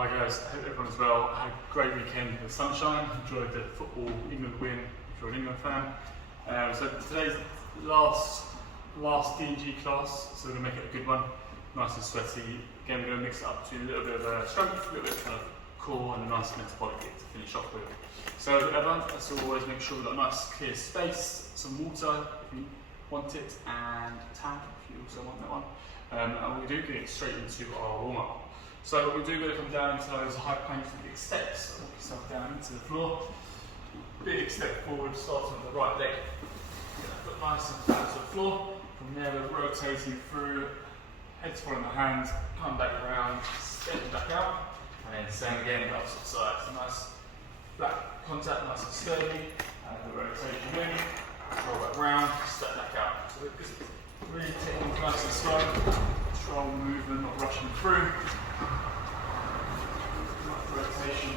Hi guys, I hope everyone's well. I had a great weekend with sunshine, enjoyed the football, England win, if you're an England fan. So today's last D&G class, so we're going to make it a good one, nice and sweaty. Again, we're going to mix it up to a little bit of strength, a little bit of kind of core and a nice metabolic hit to finish off with. So as always, make sure we've got a nice clear space, some water if you want it, and a towel if you also want that one. And what we do, get straight into our warm-up. So what we do, we're going to come down into those high planks with big steps. So walk yourself down into the floor. Big step forward, starting with the right leg. Foot nice and flat to the floor. From there, we're rotating through, heads following the hands, come back around, step back out, and then same again, opposite side. So nice flat contact, nice and sturdy. And the rotation in, roll back round, step back out. So just really taking it nice and slow. Control movement, not rushing through. Rotation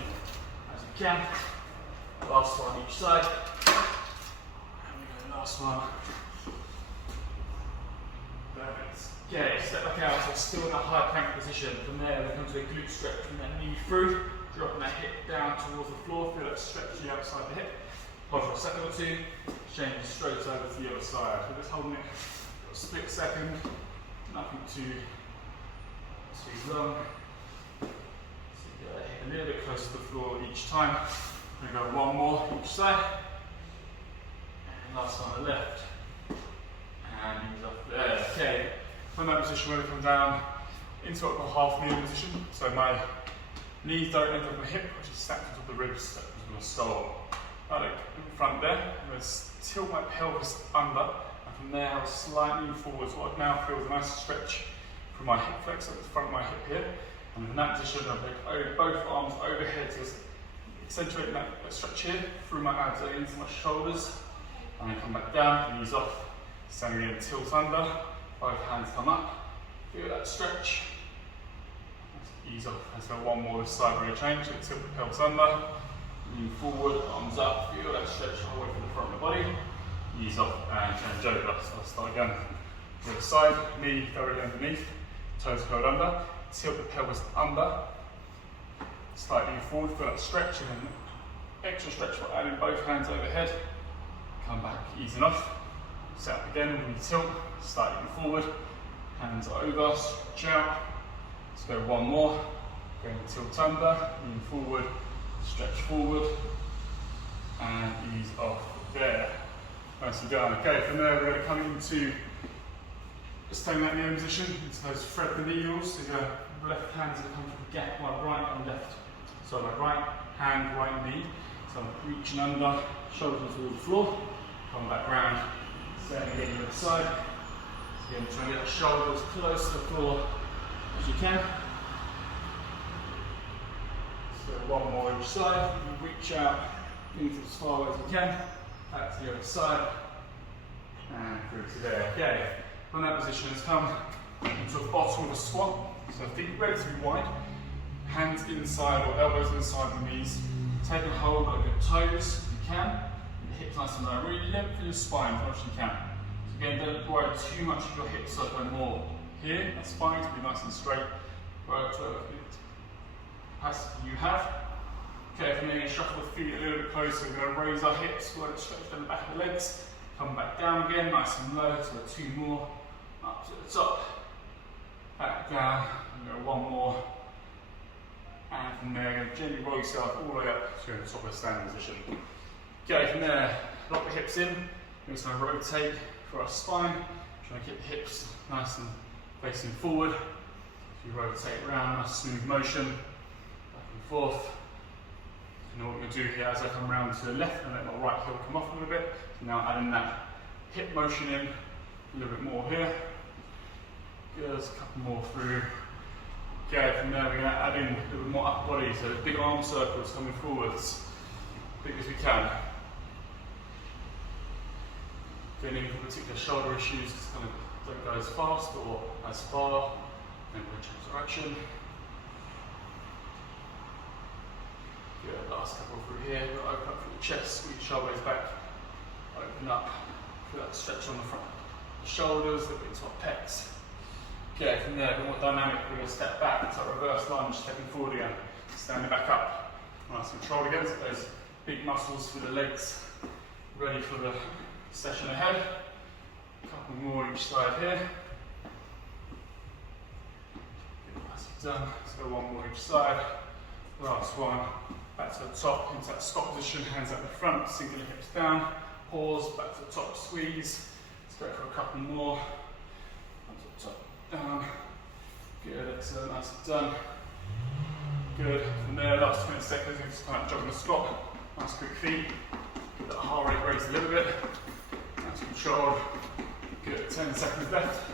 as you can. Last one each side. And we go last one. Perfect. Okay, step back out, so still in that high plank position. From there, we come to a glute stretch from that knee through, dropping that hip down towards the floor. Feel that stretchy outside the hip. Hold for a second or two. Change straight over to the other side. So just holding it for a split second. Nothing too long. A little bit closer to the floor each time. We're going to go one more each side. And last one on the left. And he's up there. Okay, from that position, we're going to come down into what I call half knee position. So my knees don't end up on my hip, which is stacked on top of the ribs, that was my skull. My leg in front there. I'm going to tilt my pelvis under. And from there, I'll slightly move forward. So I now feel a nice stretch from my hip flexor at the front of my hip here. And in that position, I'll take both arms overhead to accentuate that stretch here, through my abs into my shoulders, and then come back down, knees off, standing in, tilt under, both hands come up, feel that stretch, ease off. Let's go one more this side where you change, so tilt the pelvis under, lean forward, arms up, feel that stretch all the way from the front of the body, ease off and change over. So I'll start again, the other side, knee directly underneath, toes curled under, tilt the pelvis under, slightly forward for that stretch, and then extra stretch for adding both hands overhead. Come back, easing off. Set up again, when you tilt, slightly forward, hands over, stretch out. Let's go one more. Going to tilt under, lean forward, stretch forward, and ease off there. Nicely done. Okay, from there we're going to come into staying that kneeling position, into those thread the needles. So your left hand's going to come to the gap, my right and left. So my right hand, right knee. So I'm reaching under, shoulders towards the floor. Come back round, same again on the other side. So again, try and get the shoulders close to the floor as you can. So one more each side. You reach out, into as far away as you can. Back to the other side. And through to there. Okay. From that position, let's come into a bottom of a squat. So feet relatively wide, hands inside or elbows inside the knees. Take a hold of your toes if you can. And the hips nice and low. Really lengthen your spine as much as you can. So again, don't worry too much of your hips, so go more here. That spine to be nice and straight. Right to the capacity you have. Okay, from there, you shuffle the feet a little bit closer. We're going to raise our hips, we're going to stretch down the back of the legs. Come back down again, nice and low. So two more. Up to the top, back down, and go one more, and from there, you're going to gently roll yourself all the way up to the top of the standing position. Okay, from there, lock the hips in, we're just going to rotate for our spine, trying to keep the hips nice and facing forward. If you rotate around, nice smooth motion, back and forth. You know what we're going to do here as I come around to the left and let my right heel come off a little bit. So now adding that hip motion in, a little bit more here. Good, a couple more through. Okay, from there we're going to add in a little bit more upper body, so big arm circles coming forwards, big as we can. Going in for particular shoulder issues, just kind of don't go as fast or as far, then we'll change direction. Good, last couple through here, we'll open up through the chest, squeeze the shoulders back, open up, feel that stretch on the front. The shoulders, a bit to our pecs. Okay, from there, a bit more dynamic, we're going to step back, it's a reverse lunge, stepping forward again. Standing back up. Nice control again, so those big muscles for the legs ready for the session ahead. A couple more each side here. Good, nicely done. Let's go one more each side. Last one. Back to the top, into that squat position, hands at the front, sinking the hips down. Pause, back to the top, squeeze. Let's go for a couple more. Onto the top, down. Good, excellent, nicely done. Good, from there, last 20 seconds, you just kind of jog in the squat. Nice quick feet. Get that heart rate raised a little bit. Nice controlled. Good, 10 seconds left.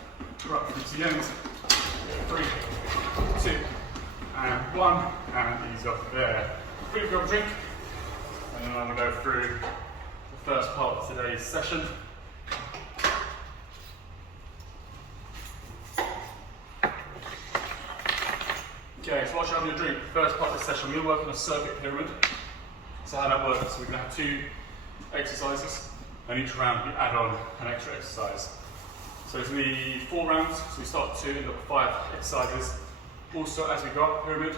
Right through to the end. 3, 2, and 1, and ease off there. Quick grab a drink, and then I'm going to go through the first part of today's session. Okay, so whilst you're having a drink, first part of the session, we're going to work on a circuit pyramid. So how that works, we're going to have 2 exercises, and each round we add on an extra exercise. So it's going to be 4 rounds, so we start with 2, end up with 5 exercises. Also, as we go up the pyramid,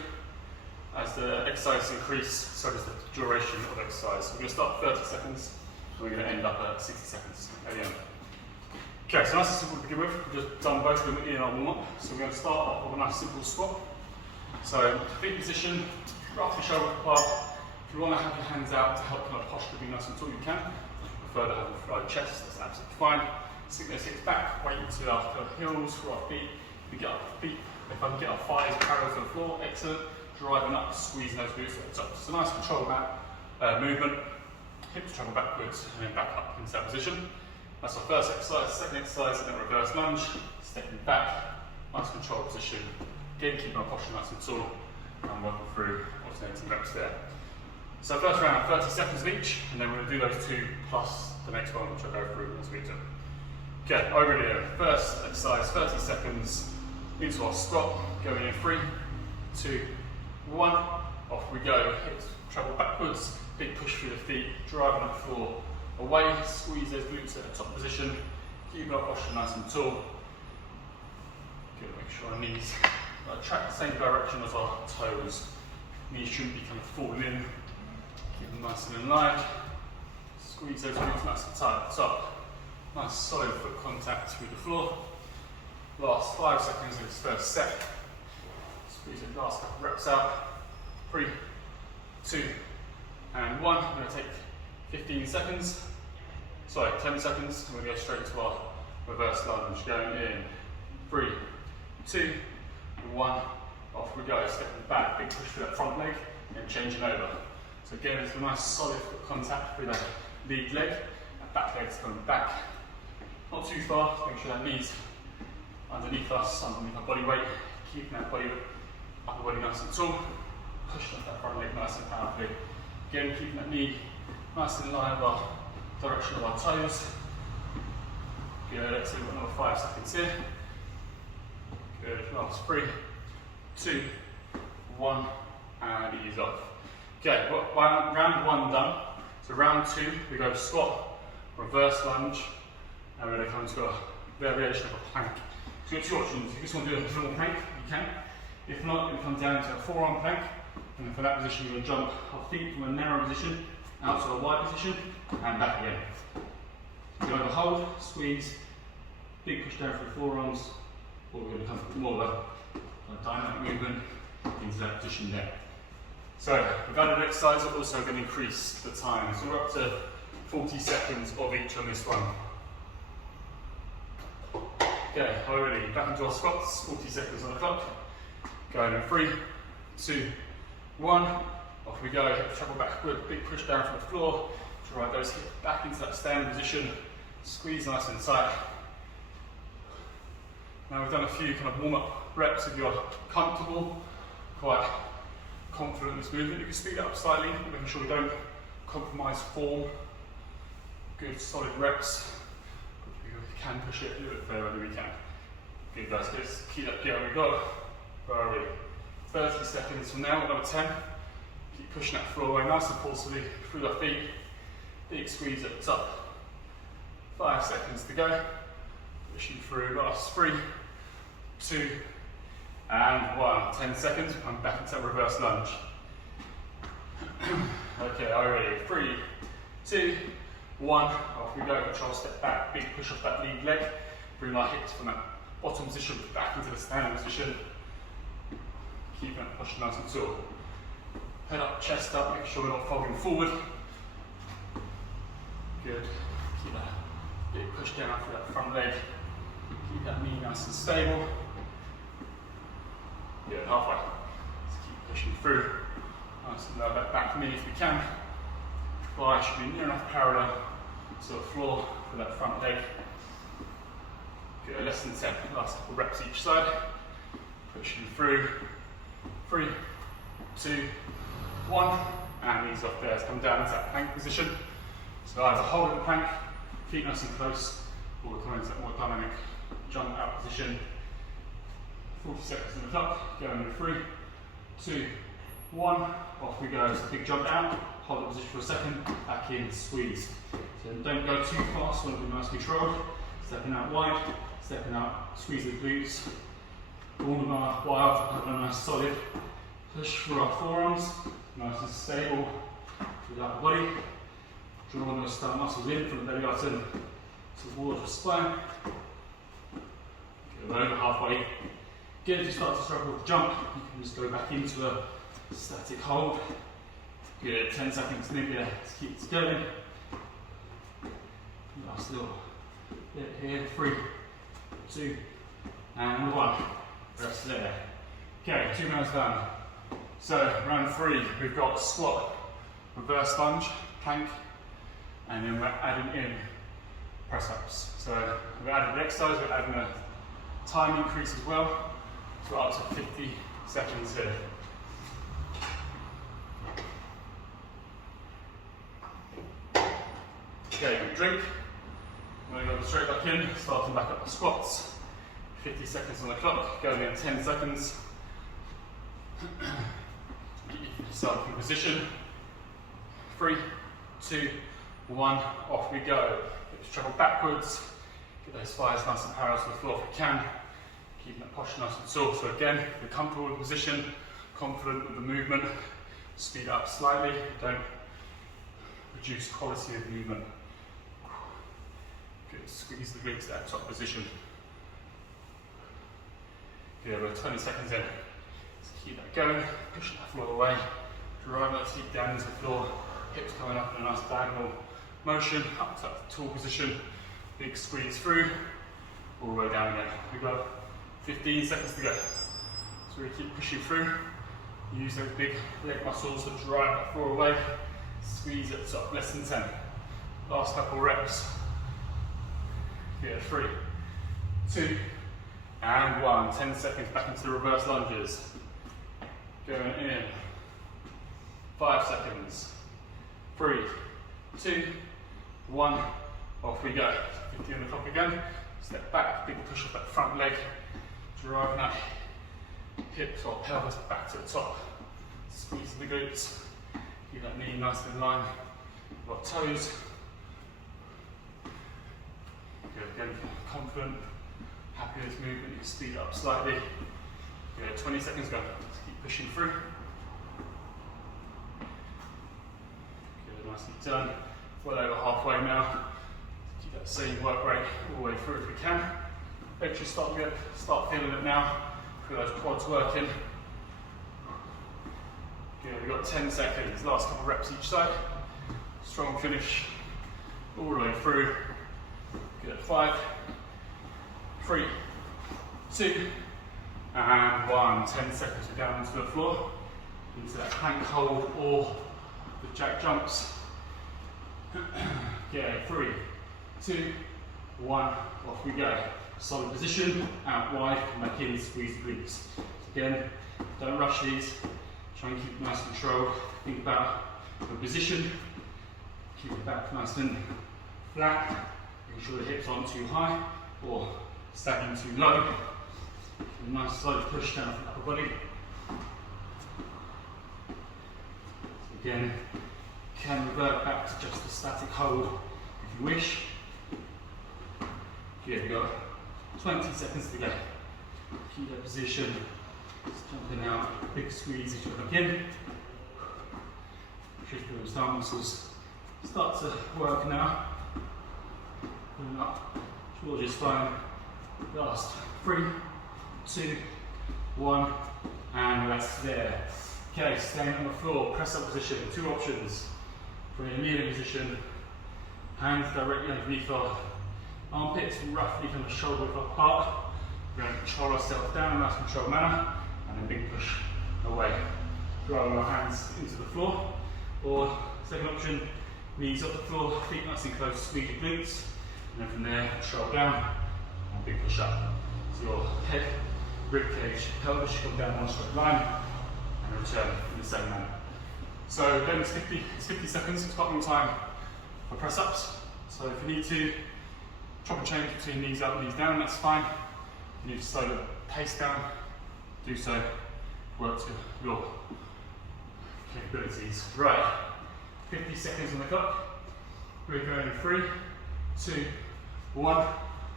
as the exercises increase, so does the duration of exercise. So we're going to start at 30 seconds, and we're going to end up at 60 seconds at the end. Okay, so nice and simple to begin with. We've just done both of them in our warm-up. So we're going to start off with a nice simple squat. So feet position, roughly shoulder apart. If you want to have your hands out to help kind of posture be nice and tall, you can. Prefer to have a flat chest, that's absolutely fine. Sink those hips back, weight into our heels for our feet. We get our feet, if I can get our thighs parallel to the floor, excellent. Driving up, squeezing those glutes at the top. So nice control mat movement. Hips travel backwards and then back up into that position. That's our first exercise. Second exercise, and then reverse lunge. Stepping back, nice control position. Again, keeping our posture nice and tall. And working through alternating reps there. So first round, 30 seconds of each, and then we're going to do those 2 plus the next one, which I'll go through as we do. Okay, over here. First exercise, 30 seconds into our squat. Going in 3, 2, 1. Off we go. Hips travel backwards. Big push through the feet. Driving the floor away. Squeeze those glutes at the top position. Keep our posture nice and tall. Good. Make sure our knees track the same direction as our toes. Knees shouldn't be kind of falling in. Keep them nice and in line. Squeeze those glutes nice and tight at the top. Nice solid foot contact with the floor. Last 5 seconds of this first set. Squeeze the last couple reps out. 3, 2, and 1. I'm going to take 15 seconds. Sorry, 10 seconds. And we're going to go straight to our reverse lunge. Going in. 3, 2, 1. Off we go. Stepping back. Big push through that front leg. And changing over. So again, it's a nice solid foot contact with that lead leg. That back leg's coming back. Not too far. Make sure that knee's underneath us, underneath our body weight. Keeping that body, upper body nice and tall. Pushing up that front leg nice and powerfully. Again, keeping that knee nice in line with our direction of our toes. Good, excellent. We've got another 5 seconds here. Good, last 3, 2, 1, and ease off. Okay, round 1 done. So round 2, we go squat, reverse lunge, and we're going to come into a variation of a plank. So you've got 2 options. If you just want to do a normal plank, you can. If not, it comes down to a forearm plank. And then for that position, we're going to jump our feet from a narrow position out to a wide position and back again. So we're going to hold, squeeze, big push down through the forearms, or we're going to come more of a dynamic movement into that position there. So the guided exercise are also going to increase the time. So we're up to 40 seconds of each on this one. Okay, already back into our squats, 40 seconds on the clock. Going in 3, 2, 1. Off we go. Hips travel backward, big push down from the floor. Drive those hips back into that standing position. Squeeze nice and tight. Now we've done a few kind of warm-up reps. If you're comfortable, quite confident in this movement, you can speed it up slightly, making sure we don't compromise form. Good solid reps. We can push it a little bit further than we can. Good guys, let's keep that going. We've got 30 seconds from now, another 10. Keep pushing that floor away nice and forcefully through our feet. Big squeeze at the top. 5 seconds to go. Pushing through, last 3, 2, and 1. 10 seconds, I'm back into that reverse lunge. Okay, are you ready? 3, 2, 1. Off we go. Control step back. Big push off that lead leg. Bring our hips from that bottom position back into the standing position. Keep that push nice and tall. Head up, chest up. Make sure we're not folding forward. Good. Keep that big push down for that front leg. Keep that knee nice and stable. Good. Halfway. Let's keep pushing through. Nice and low that back knee if we can. Thigh should be near enough parallel to the floor for that front leg. Good, less than 10. Last couple reps each side. Pushing through. 3, 2, 1. And knees off there. Come down into that plank position. So either hold the plank, feet nice and close, or we'll come into that more dynamic jump out position. 40 seconds on the clock. Going in 3, 2, 1. Off we go. So big jump out. Hold the position for a second. Back in, squeeze. So don't go too fast. Want to be nice controlled. Stepping out wide. Stepping out. Squeeze the glutes. All of our while have a nice solid push through our forearms. Nice and stable through the upper body. Drawing those stomach muscles in from the belly button towards the spine. Go over halfway. Again, if you start to struggle with the jump, you can just go back into a static hold. Good, 10 seconds maybe there. Let's keep this going. Last little bit here. 3, 2, and 1. Rest there. Okay, 2 minutes done. So, round 3, we've got squat, reverse lunge, plank, and then we're adding in press-ups. So we've added the exercise, we're adding a time increase as well. So we're up to 50 seconds here. Okay, we drink. We're going to go straight back in, starting back up the squats. 50 seconds on the clock, going in 10 seconds. Start from position. 3, 2, 1, off we go. Let's travel backwards. Get those thighs nice and parallel to the floor if we can. Keeping that posture nice and tall. So again, if you're comfortable with the position, confident with the movement, speed up slightly. Don't reduce quality of movement. Good, squeeze the glutes to that top position. Good, we're 20 seconds in. Let's keep that going, push that floor away, drive that feet down into the floor, hips coming up in a nice diagonal motion, up to that tall position, big squeeze through, all the way down again. We've got 15 seconds to go. So we keep pushing through, use those big leg muscles to drive that floor away, squeeze at the top, less than 10. Last couple reps. Good, 3, 2, and 1. 10 seconds back into the reverse lunges. Going in. 5 seconds. 3, 2, 1. Off we go. 50 on the clock again. Step back, big push off that front leg. Driving that hips or pelvis back to the top. Squeeze the glutes. Keep that knee nice and in line. We've got toes. Good, again, confident. Happy with this movement, you can speed up slightly. Good, 20 seconds go. Let's keep pushing through. Good, nicely done. Well over halfway now. Keep that same work rate all the way through if we can. Eventually start feeling it now. Feel those quads working. Good, we've got 10 seconds. Last couple of reps each side. Strong finish all the way through. Good, 5, 3, 2, and 1. 10 seconds to down into the floor, into that plank hold or the jack jumps. Yeah, 3, 2, 1, off we go. Solid position, out wide, come back in, squeeze the glutes. So again, don't rush these, try and keep it nice and controlled. Think about the position, keep it back nice and flat, making sure the hips aren't too high or stacking too low. A nice solid push down from the upper body. So again, you can revert back to just a static hold if you wish. Here we go. 20 seconds to go. Keep that position. Just jumping out. Big squeeze as you look in. Should feel those thigh muscles start to work now. Pulling up towards your spine. Last 3, 2, 1, and rest there. Okay, staying on the floor, press up position, 2 options. For your kneeling position, hands directly underneath our armpits, roughly from the shoulder width apart. We're going to control ourselves down in a nice controlled manner, and then big push away. Driving our hands into the floor. Or, second option, knees off the floor, feet nice and close, squeeze your glutes, and then from there, control down, and big push up. So your head, rib cage, pelvis should come down one straight line, and return in the same manner. So again, it's 50 seconds, it's quite a long time for press ups. So if you need to chop and change between knees up and knees down, that's fine. If you need to slow the pace down, do so, work to your capabilities. Right, 50 seconds on the clock. We're going in 3, 2, 1,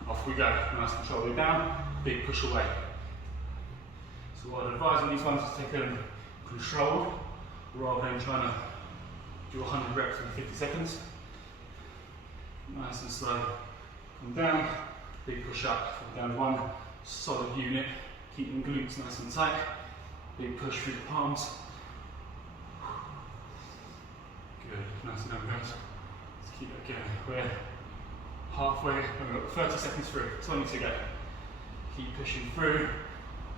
off we go. Nice control it down, big push away. So what I'd advise on these ones is take them controlled rather than trying to do 100 reps in 50 seconds. Nice and slow. Come down, big push up, fall down one solid unit, keeping glutes nice and tight, big push through the palms. Good, nice and down guys. Let's keep that going. We're halfway, we've got 30 seconds through, 20 to go. Keep pushing through,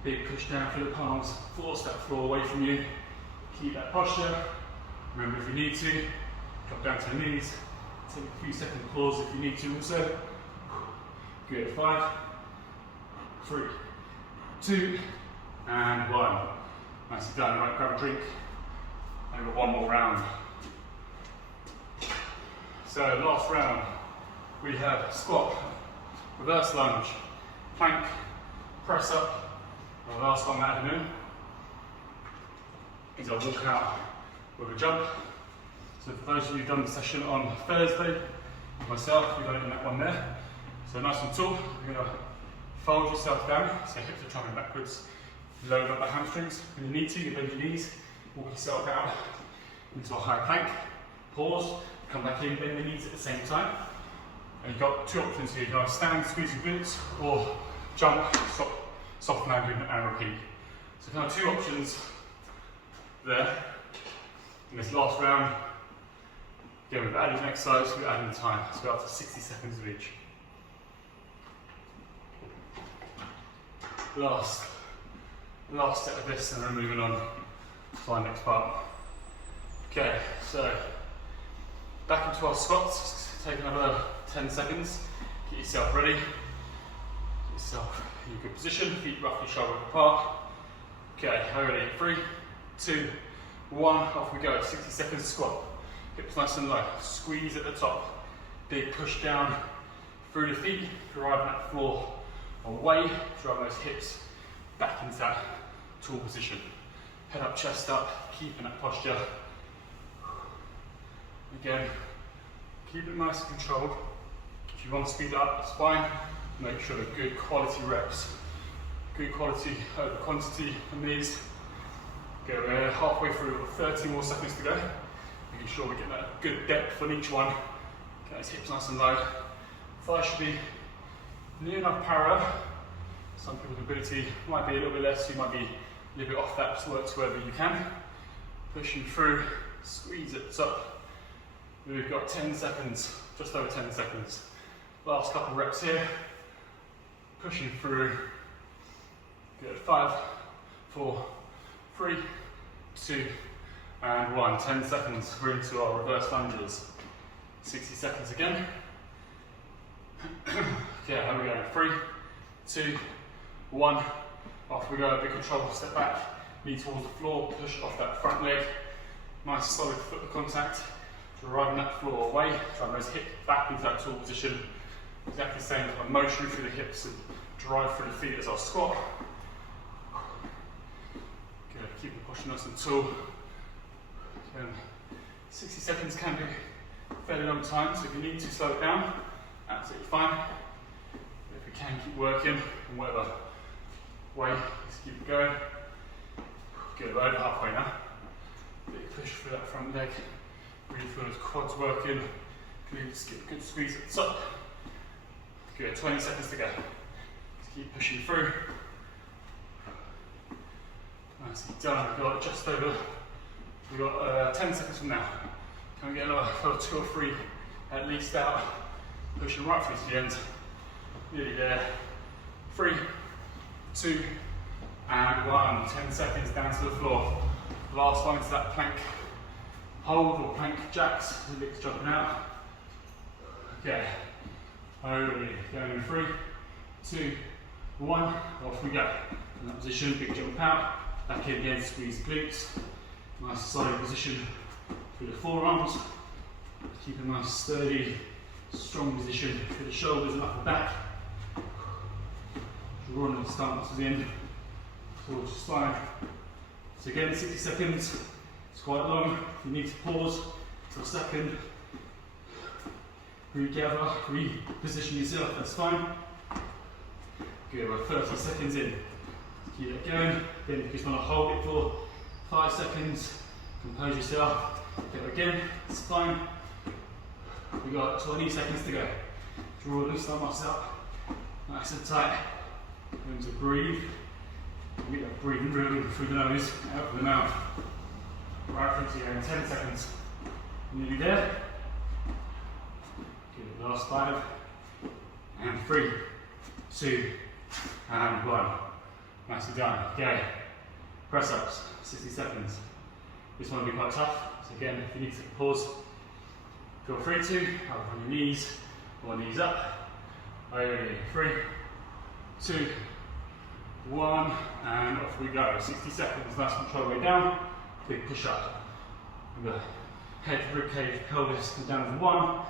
big push down through the palms, force that floor away from you. Keep that posture. Remember, if you need to, drop down to the knees. Take a few second pause if you need to also. Good, 5, 3, 2, and 1. Nicely done. Right, grab a drink. And we've got one more round. So last round, we have squat, reverse lunge, plank, press up. Our last one that afternoon is our walk out with a jump. So for those of you who've done the session on Thursday, myself, we've done it in that one there. So nice and tall, you're going to fold yourself down, so hips are traveling backwards, load up the hamstrings. When you need to, you bend your knees, walk yourself out into a high plank, pause, come back in, bend the knees at the same time. And you've got 2 options here, you can either stand, squeeze your glutes, or jump, soft landing and repeat. So kind of 2 options there. In this last round, again we've added an exercise, we're adding the time, so we're up to 60 seconds of each. Last set of this, and then moving on to our next part. Okay, so back into our squats, take another 10 seconds, get yourself ready, get yourself in a good position, feet roughly shoulder width apart. Okay, ready, 3, 2, 1, off we go, 60 seconds squat. Hips nice and low, squeeze at the top, big push down through the feet, driving that floor away, driving those hips back into that tall position. Head up, chest up, keeping that posture. Again, keep it nice and controlled. If you want to speed it up, it's fine. Make sure they're good quality reps. Good quality over quantity on these. Okay, we're halfway through, 30 more seconds to go. Making sure we get that good depth on each one. Get those hips nice and low. Thighs should be near enough parallel. Some people's ability might be a little bit less, you might be a little bit off that, so work to wherever you can. Pushing through, squeeze at the top. We've got 10 seconds, just over 10 seconds. Last couple of reps here. Pushing through. Good, 5, 4, 3, 2, and 1. 10 seconds, we're into our reverse lunges. 60 seconds again. Okay, here we go. 3, 2, 1. Off we go. Big control. Step back. Knee towards the floor. Push off that front leg. Nice solid foot contact. Driving that floor away. Driving those hips back into that tall position. Exactly the same kind of motion through the hips and drive through the feet as our squat. Good. Keep the posture nice and tall. Again, 60 seconds can be a fairly long time, so if you need to slow it down, absolutely fine. If we can, keep working in whatever way, just keep it going. Good, we're over halfway now. Big push through that front leg, Really feel those quads working. Glutes get a good squeeze at the top. Good, 20 seconds to go. Just keep pushing through. Nicely done. We've got just over, we've got 10 seconds from now. Can we get another 2 or 3 at least out? Pushing right through to the end. Nearly there. 3, 2, and 1. 10 seconds down to the floor. Last one is that plank hold or plank jacks. The legs jumping out. Okay. Over. Going in 3, 2, 1. Off we go. In that position, big jump out. Back in again, squeeze the glutes. Nice solid position through the forearms. Keep a nice sturdy, strong position through the shoulders and upper back. Run the stomach to the end towards your spine. So again, 60 seconds. It's quite long. If you need to pause for a second, regather, reposition yourself, that's fine. Good, we're 30 seconds in. Keep it going. Again, if you just want to hold it for 5 seconds, compose yourself. Go again, it's fine. We've got 20 seconds to go. Draw the stomachs up, nice and tight. Going to breathe. Get that breathing really through the nose, out of the mouth. Right through to you in 10 seconds. Nearly there. Good, last 5. And 3, 2, and 1. Nicely done. Okay. Press ups, 60 seconds. This one will be quite tough. So again, if you need to take a pause, feel free to. Up on your knees, or knees up. Over 3, 2, 1, and off we go. 60 seconds, nice control way down. Big push up. And the head, rib cage, pelvis come down as 1.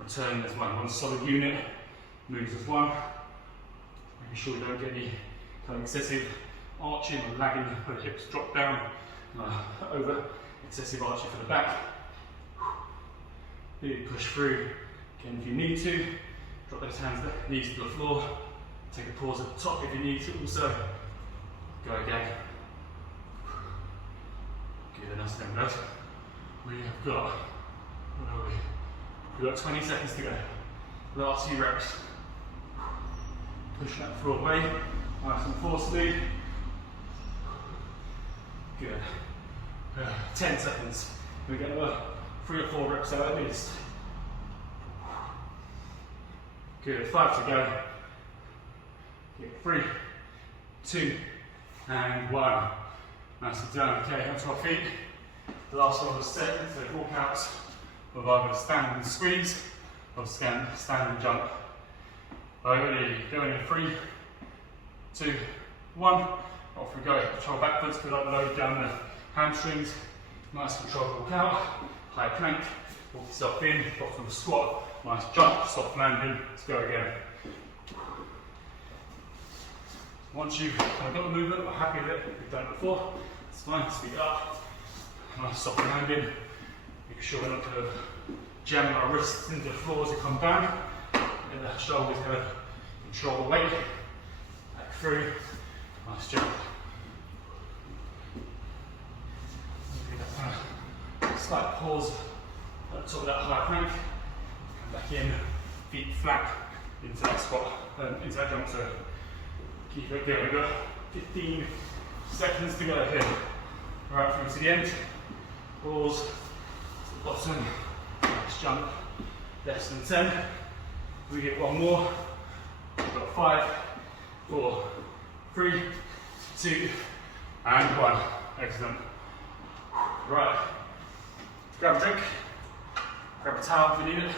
Return as 1. One solid unit moves as 1. Making sure you don't get any kind of excessive arching or lagging where the hips drop down. Over excessive arching for the back. Big push through. Again, if you need to, drop those hands, knees to the floor. Take a pause at the top if you need to also. Go again. Good, enough then, guys. We have got, where are we? We've got 20 seconds to go. Last few reps. Push that floor away, nice and forcefully. Good. 10 seconds. We get another 3 or 4 reps out at least. Good, 5 to go. Good, 3, 2, and 1. Nicely done. Okay, onto our feet. The last one was set, so walk out with either stand and squeeze or stand and jump. Ready, going in 3, 2, 1. Off we go. Control backwards, put up load down the hamstrings. Nice control, walk out. High plank, walk yourself in, bottom squat. Nice jump, soft landing. Let's go again. Once you've got the movement, or happy with it, you've done it before, it's fine, speed up. Nice soft landing. Make sure we're not kind of jamming our wrists into the floor as we come down. Get the shoulders kind of control the weight. Back through. Nice jump. Slight pause at the top of that high plank. Come back in, feet flat into that squat, into that jump. So keep it going. We've got 15 seconds to go here. Right through to the end. Pause to the bottom. Nice jump. Less than 10. We get one more. We've got 5, 4, 3, 2, and 1. Excellent. Right. Grab a drink. Grab a towel if you need it.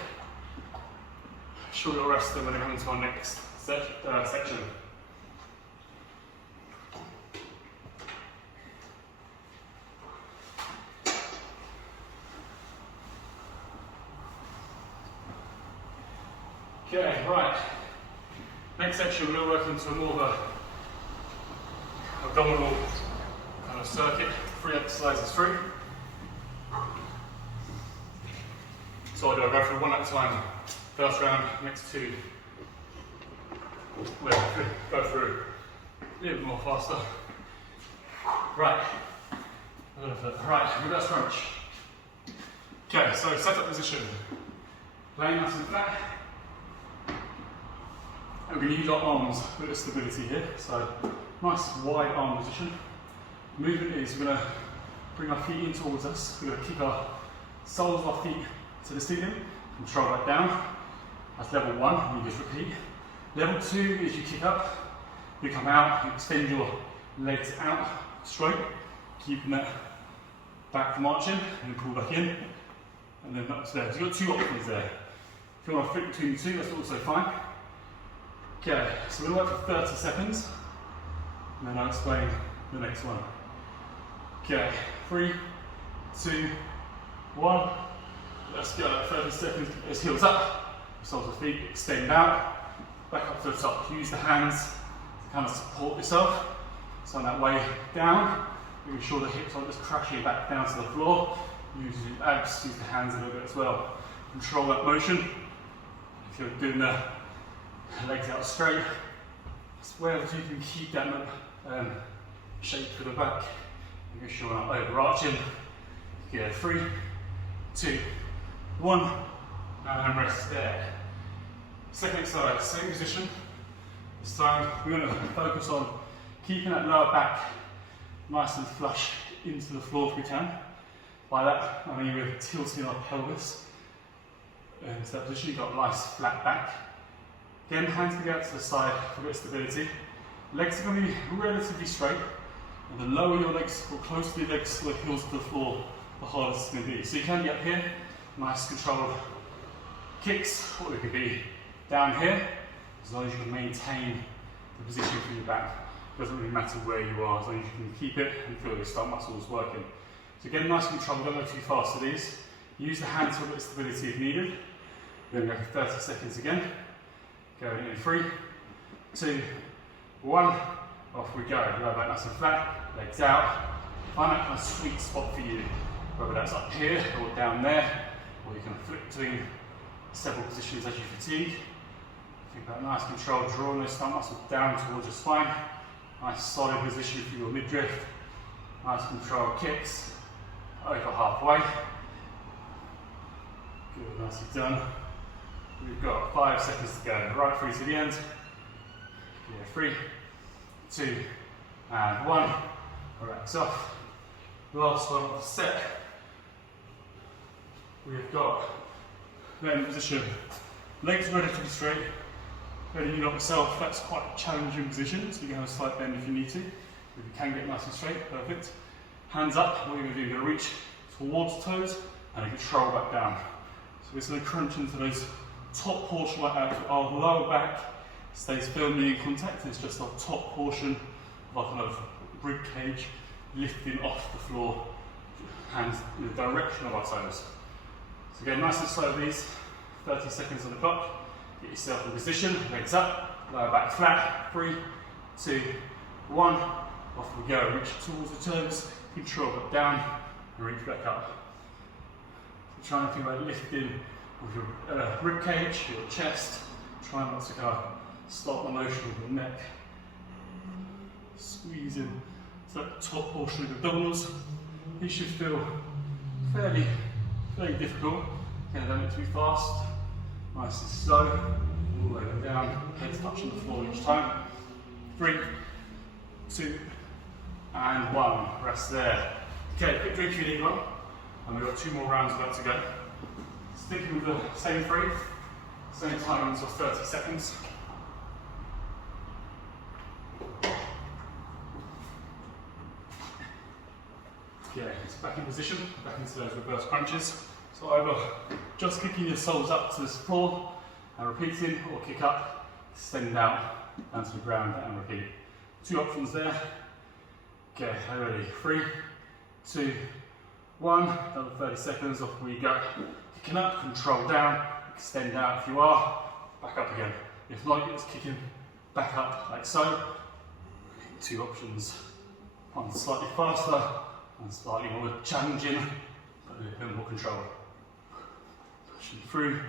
Short little rest, and we're going to come into our next section. Okay, right. Next section, we're going to work into more of a abdominal kind of circuit, 3 exercises through. So I'll go through one at a time. First round, next 2. We'll go through a little bit more faster. Right. Right, reverse crunch. Okay, so set up position. Laying nice and flat. And we're going to use our arms for a bit of stability here. So nice wide arm position. Movement is we're going to bring our feet in towards us. We're going to kick our soles of our feet to the ceiling, control that down. That's level 1, you just repeat. Level 2 is you kick up, you come out, you extend your legs out straight, keeping that back from arching, and pull back in, and then up to there. So you've got 2 options there. If you want to flip between the 2, that's also fine. Okay, so we're going to work for 30 seconds, and then I'll explain the next one. Okay, 3, 2, 1. Let's go. 30 seconds. Let's heels up. Soles of the feet extend out. Back up to the top. Use the hands to kind of support yourself. So on that way down, making sure the hips aren't just crashing back down to the floor. Use your abs. Use the hands a little bit as well. Control that motion. If you're doing the legs out straight, wherever you can keep that shape for the back. Making sure we're not overarching. Okay, 3, 2, 1, and rest there. Second exercise, same position. This time we're going to focus on keeping that lower back nice and flush into the floor if we can. By that, I mean we're tilting our pelvis into that position. You've got a nice flat back. Again, hands can go out to the side for a bit of stability. Legs are going to be relatively straight. And the lower your legs, or close to your legs, or the heels to the floor, the harder it's going to be. So you can be up here, nice controlled kicks, or it could be down here, as long as you can maintain the position for your back. It doesn't really matter where you are, as long as you can keep it and feel your stomach muscles working. So again, nice control, don't go too fast with these. Use the hands for a bit of stability if needed. We're going to go for 30 seconds again. Going in 3, 2, 1, off we go. Lower back nice and flat, legs out. Find that kind of sweet spot for you, whether that's up here or down there, or you can flip between several positions as you fatigue. Think about nice control, drawing those stomach muscles down towards your spine. Nice solid position for your midriff. Nice control kicks over halfway. Good, nicely done. We've got 5 seconds to go, right through to the end. Yeah, 3, 2, and 1. Relax off. Last one of the set. We've got laying position. Legs relatively straight. Bending you up yourself, that's quite a challenging position, so you can have a slight bend if you need to. If you can get nice and straight, perfect. Hands up, what you're going to do, you're going to reach towards the toes and then control back down. So we're just going to crunch into those top portion like that. Our lower back stays firmly in contact, it's just our top portion of our kind of rib cage lifting off the floor, hands in the direction of our toes. So again, nice and slow these, 30 seconds on the clock. Get yourself in position, legs up, lower back flat, 3, 2, 1, off we go. Reach towards the toes, control it down, and reach back up. So trying to think about lifting with your rib cage, your chest, trying not to kind of stop the motion with your neck. Squeeze in to that top portion of the abdominals. These should feel fairly difficult. Again, don't need to be fast. Nice and slow. All the way down, head's touching the floor each time. 3, 2, and 1. Rest there. Okay, quick drink if you need one. And we've got 2 more rounds about to go. Sticking with the same 3, same time until 30 seconds. Okay, so back in position, back into those reverse crunches. So either just kicking your soles up to the floor and repeating, or kick up, extend out down to the ground and repeat. 2 options there. Okay, are you ready? 3, 2, 1. Another 30 seconds, off we go. Kicking up, control down, extend out if you are, back up again. If not, you're just kicking back up like so. 2 options. One slightly faster, and slightly more challenging, but a bit more control. Pushing through.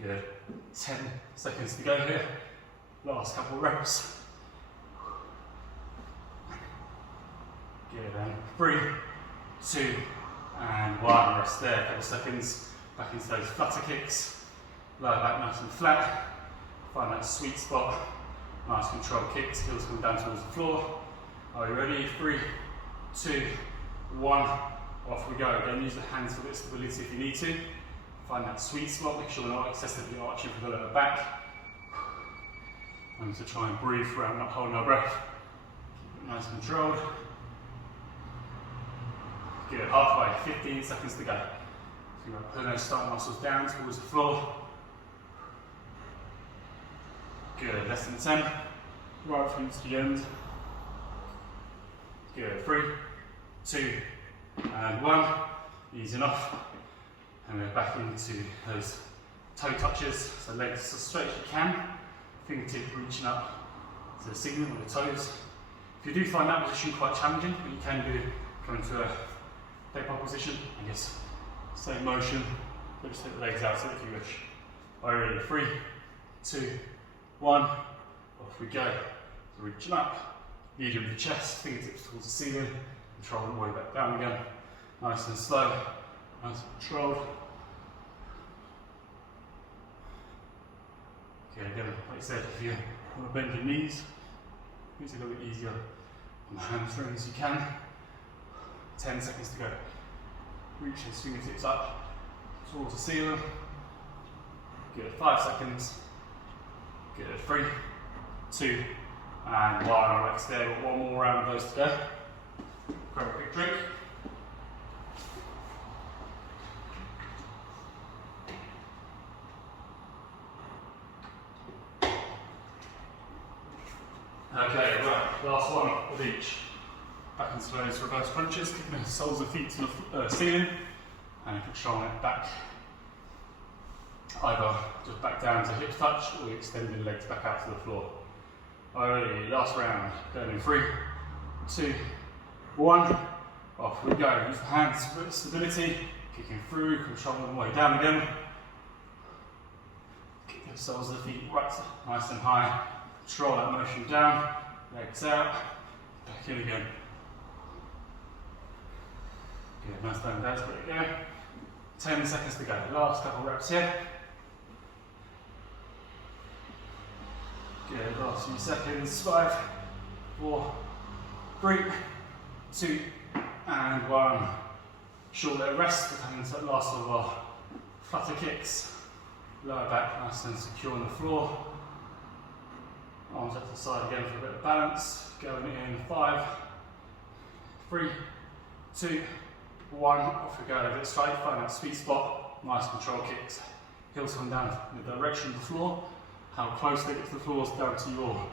Good. 10 seconds to go here. Last couple of reps. Good, then 3, 2, and 1, rest there, a couple seconds, back into those flutter kicks, lower back nice and flat, find that sweet spot, nice controlled kicks, heels come down towards the floor. Are you ready? 3, 2, 1, off we go. Again, use the hands for a bit of stability if you need to. Find that sweet spot, make sure we're not excessively arching for the lower back. And to try and breathe throughout, not holding our breath. Keep it nice and controlled. Good, halfway, 15 seconds to go. So you're pulling those stomach muscles down towards the floor. Good, less than 10. Right through to the end. Good, 3, 2, and 1. Easy enough. And we're back into those toe touches. So legs as straight as you can. Fingertip reaching up to the ceiling with the toes. If you do find that position quite challenging, what you can do, come into a table position and just same motion, but just take the legs out if you wish. Are you ready? 3, 2, 1, off we go. So reaching up, leading with the chest, fingertips towards the ceiling, control all the way back down again. Nice and slow, nice and controlled. Okay, again, like I said, if you want to bend your knees, make it a little bit easier on the hamstrings as you can. 10 seconds to go. Reach those fingertips up towards the ceiling. Good, 5 seconds. Good, 3, 2, and 1. Relax there, got one more round of those to go. Grab a quick drink. Okay, right, last one of each. Back into those reverse crunches, kicking the soles of the feet to the ceiling and controlling it back. Either just back down to hips touch or extending the legs back out to the floor. Alright, last round. Going in 3, 2, 1. Off we go. Use the hands for stability, kicking through, controlling the way down again. Kick the soles of the feet right nice and high. Control that motion down, legs out, back in again. Good, nice down there, let it go. 10 seconds to go. Last couple reps here. Good, last few seconds. 5, 4, 3, 2, and 1. Short little rest. We're coming to the last of our flutter kicks. Lower back nice and secure on the floor. Arms up to the side again for a bit of balance. Going in 5, 3, 2, 1. Off we go. A bit straight. Find that sweet spot. Nice control kicks. Heels come down in the direction of the floor. How close they get to the floor is down to your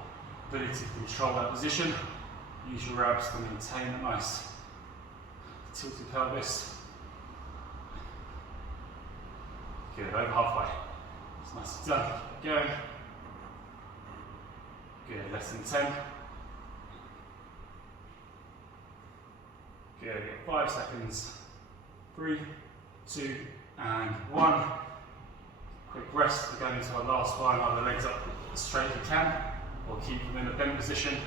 ability to control that position. Use your abs to maintain a nice tilted pelvis. Good. Over halfway. It's nice and done. Keep going. Good, less than 10. Good, get 5 seconds. 3, 2, and 1. Quick rest. We're going into our last one. Either legs up as straight as you can, or keep them in a bent position.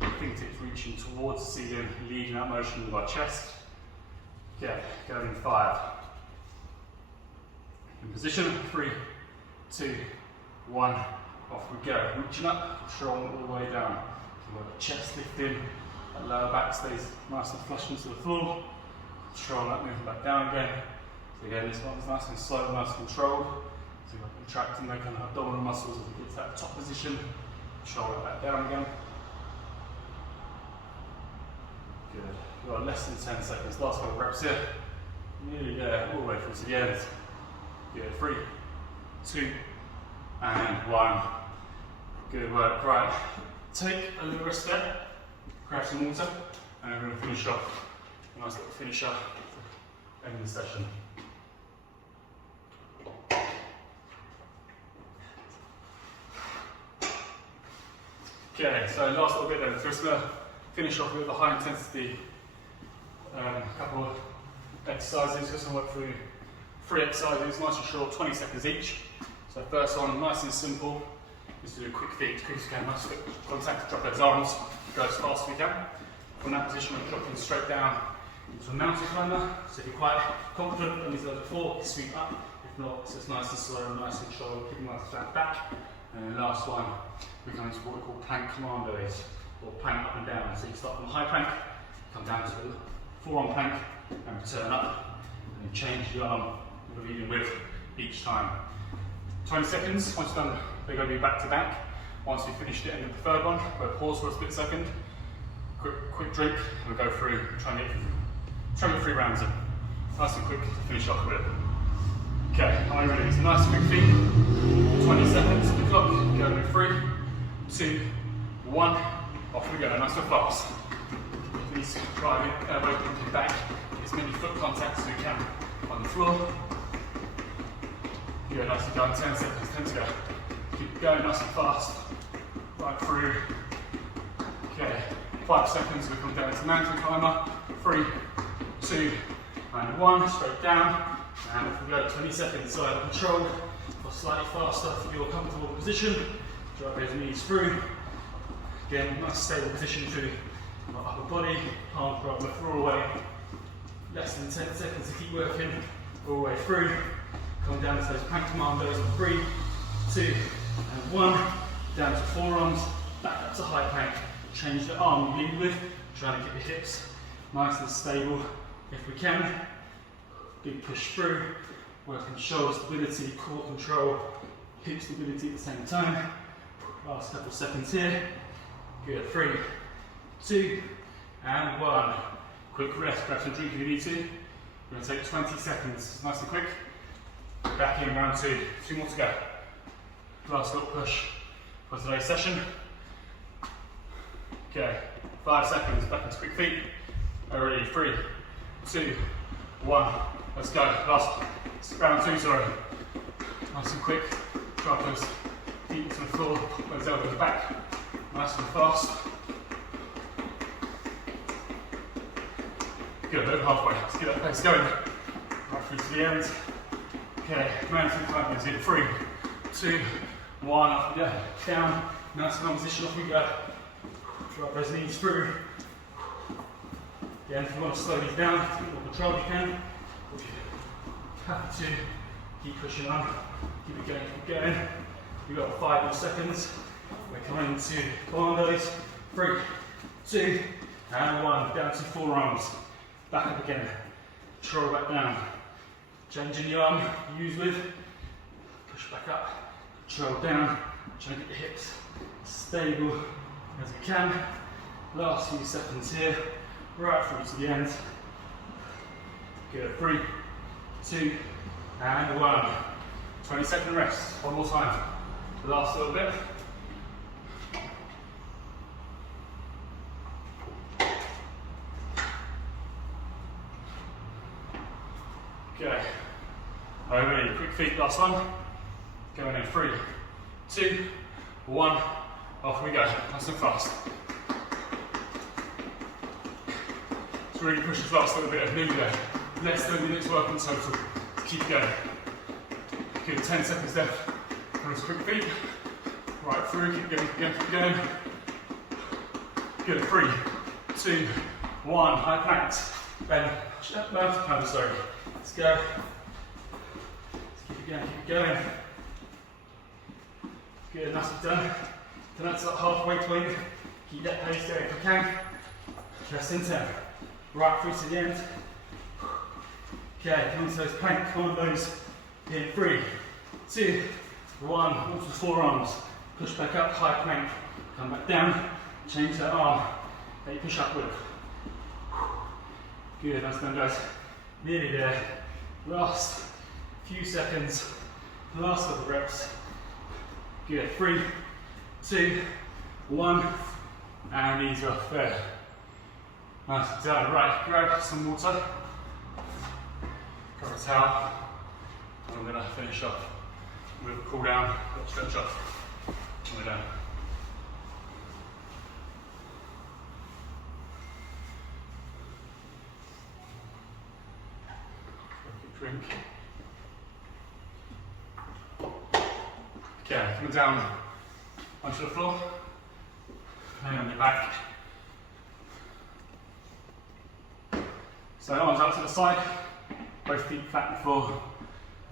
Fingertips reaching towards the ceiling, leading that motion with our chest. Good, going in 5. In position, 3, 2, 1. Off we go. Reaching up, controlling all the way down. You've got the chest lifting, that lower back stays nice and flush into the floor. Control that, moving back down again. So again, this one's nice and slow, nice and controlled. So you're contracting the kind of abdominal muscles as we get to that top position. Control it back down again. Good. You've got less than 10 seconds. Last couple of reps here. Nearly there, all the way through to the end. Good. 3, 2, and 1. Good work. Right. Take a little rest there. Grab some water, and we're going to finish off. A nice little finisher to end the session. Okay, so last little bit then. So we're just going to finish off with a high intensity couple of exercises. Just going to work through 3 exercises, nice and short, 20 seconds each. So first one, nice and simple, is to do a quick feet, as quick as you can, nice quick contact, drop those arms, go as fast as we can. From that position, we're dropping straight down into a mountain climber. So if you're quite confident on these level 4, sweep up. If not, it's just nice and slow, nice and controlled, keeping nice flat back. And then last one, we're going to what we call plank commandos, or plank up and down. So you start from a high plank, come down to the forearm plank, and return up, and then change the arm you're leading with each time. 20 seconds, once you're done, they're going to be back to back. Once you've finished it, end of the third one, we'll pause for a split second, quick drink, and we'll go through, try and get 3 rounds in. Nice and quick to finish off with. Okay, are you ready? So nice quick feet, 20 seconds on the clock, go with 3, 2, 1, off we go, nice and fast. Please drive it, elbow pointing back, as many foot contacts as we can on the floor. Good, nicely done, 10 seconds, 10 to go. Keep going nice and fast, right through. Okay, 5 seconds, we come down to mountain climber. 3, 2, and 1, straight down. And if we go 20 seconds, so either control or slightly faster for your comfortable position. Drive those knees through. Again, nice stable position through our upper body, palm right the floor away. Less than 10 seconds to keep working all the way through. Come down to those plank commandos. 3, 2, and 1. Down to forearms, back up to high plank. Change the arm you lead with, trying to keep the hips nice and stable if we can. Big push through, working shoulder stability, core control, hip stability at the same time. Last couple of seconds here. Good, 3, 2, and 1. Quick rest, grab some drink if you need to. We're going to take 20 seconds, nice and quick. Back in round 2, 2 more to go. Last little push for today's session. Okay, 5 seconds, back into quick feet. Already, 3, 2, 1. Let's go. Last round 2, sorry. Nice and quick. Drive those feet into the floor, put those elbows back. Nice and fast. Good, over halfway. Let's get that pace going. Right through to the end. Okay, mountain climbers in 3, 2, 1. Up we go. Down. Nice and on position, off we go. Drive those knees through. Again, if you want to slow these down, a bit more control you can. Happy to keep pushing on, keep it going, keep going. We've got 5 more seconds. We're coming to commandos. 3, 2, and 1. Down to forearms. Back up again. Control back down. Changing the arm you use with. Push back up. Control down. Try to get the hips stable as we can. Last few seconds here. Right through to the end. Good. 3, 2, and 1. 20-second rest. One more time. Last little bit. Okay. Ready? Quick feet. Last one. Going in 3, 2, 1. Off we go. Nice and fast. Let's really push this last little bit of knee there. Less than 30 minutes work in total. Keep going. Good, 10 seconds left. Nice quick feet. Right through, keep going, keep going, keep going. Good, 3, 2, 1. High planks. Then, mountain climber, sorry. Let's go. Let's keep it going, keep it going. Good, nicely done. Then that's that halfway point. Keep that pace going if you can. Chest in 10. Right through to the end. Okay, come into those plank commandos in 3, 2, 1. Onto the forearms. Push back up, high plank. Come back down. Change that arm that you push up with. Good, nice done, guys. Nearly there. Last few seconds. Last couple reps. Good. 3, 2, 1. And knees off there. Nice done. Right, grab some water. Grab a towel. And I'm going to finish off with a cool down, stretch off. And we're done. Drink. Okay, coming down onto the floor. Lay on your back. So arms out to the side, both feet flat on the floor.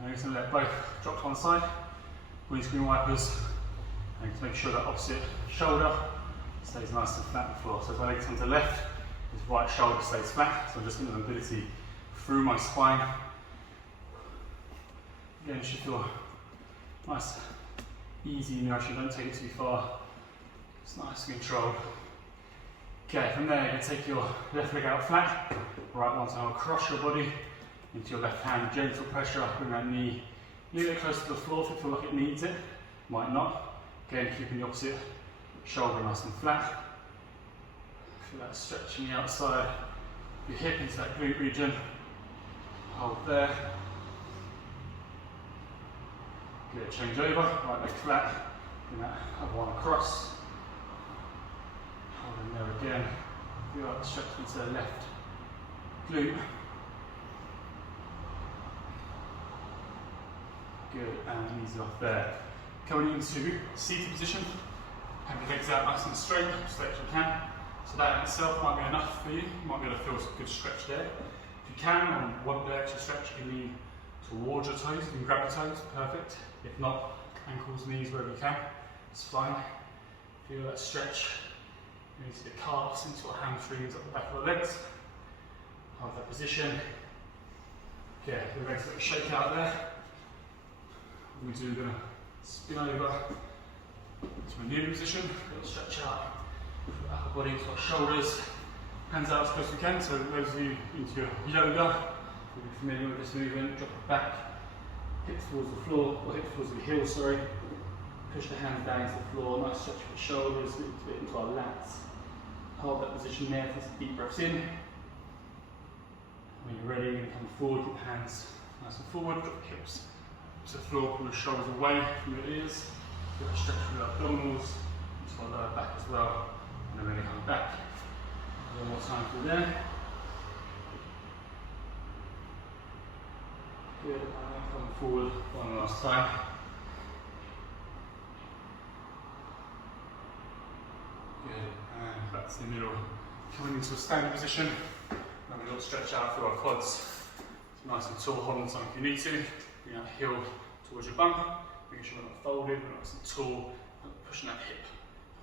And you're going to let both drop to one side. Windscreen wipers. And just make sure that opposite shoulder stays nice and flat on the floor. So as my legs come to the left, this right shoulder stays flat. So I'm just getting the mobility through my spine. Again, you should feel nice, easy in your action. Don't take it too far. It's nice and controlled. Okay, from there, you're going to take your left leg out flat, right one time across your body into your left hand. Gentle pressure, bring that knee a little bit closer to the floor if you feel like it needs it. Might not. Again, keeping the opposite shoulder nice and flat. Feel that stretching the outside, your hip into that glute region. Hold there. Good, change over, right leg flat. Bring that other one across. Hold in there again. Feel like stretch into the left glute. Good, and easy off there. Coming into seated position. Have your legs out nice and straight as you can. So that in itself might be enough for you. You might be able to feel some good stretch there. If you can, and want the extra stretch, you can lean towards your toes. You can grab your toes, perfect. If not, ankles, knees, wherever you can. It's fine. Feel that stretch. Into the calves, into our hamstrings, up the back of the legs. Hold that position. Yeah, the legs that shake out there. What we're going to do, we're going to spin over into a new position. Little stretch out. Upper body into our shoulders. Hands out as close as we can. So those of you into your yoga, you'll be familiar with this movement. Drop it back, hips towards the floor, or hips towards the heel, sorry. Push the hands down into the floor. Nice stretch for the shoulders, a little bit into our lats. Hold that position there, take some deep breaths in. When you're ready, you're going to come forward, keep the hands nice and forward, drop the hips to the floor, pull the shoulders away from your ears. Get a stretch for your abdominals, into our lower back as well. And then we're going to come back. One more time through there. Good, and then come forward one last time. Good, and back to the middle. Coming into a standing position. And a little stretch out through our quads. So nice and tall, hold on something if you need to. Bring that heel towards your bum. Making sure we're not folded, we're nice and tall. Pushing that hip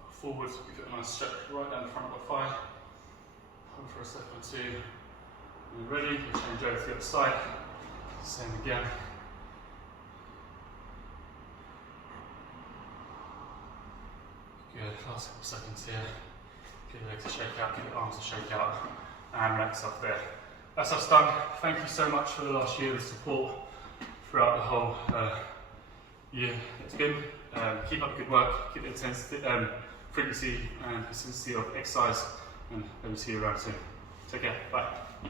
forward so we get a nice stretch right down the front of our thigh. Hold for a second or two. When you're ready, you change over to the other side. Same again. Good, last couple of seconds here. Get the legs to shake out, get the arms to shake out, and relax up there. That's us done. Thank you so much for the last year of support throughout the whole year it's been. Keep up the good work, keep the intensity, frequency and consistency of exercise, and let me see you around soon. Take care, bye.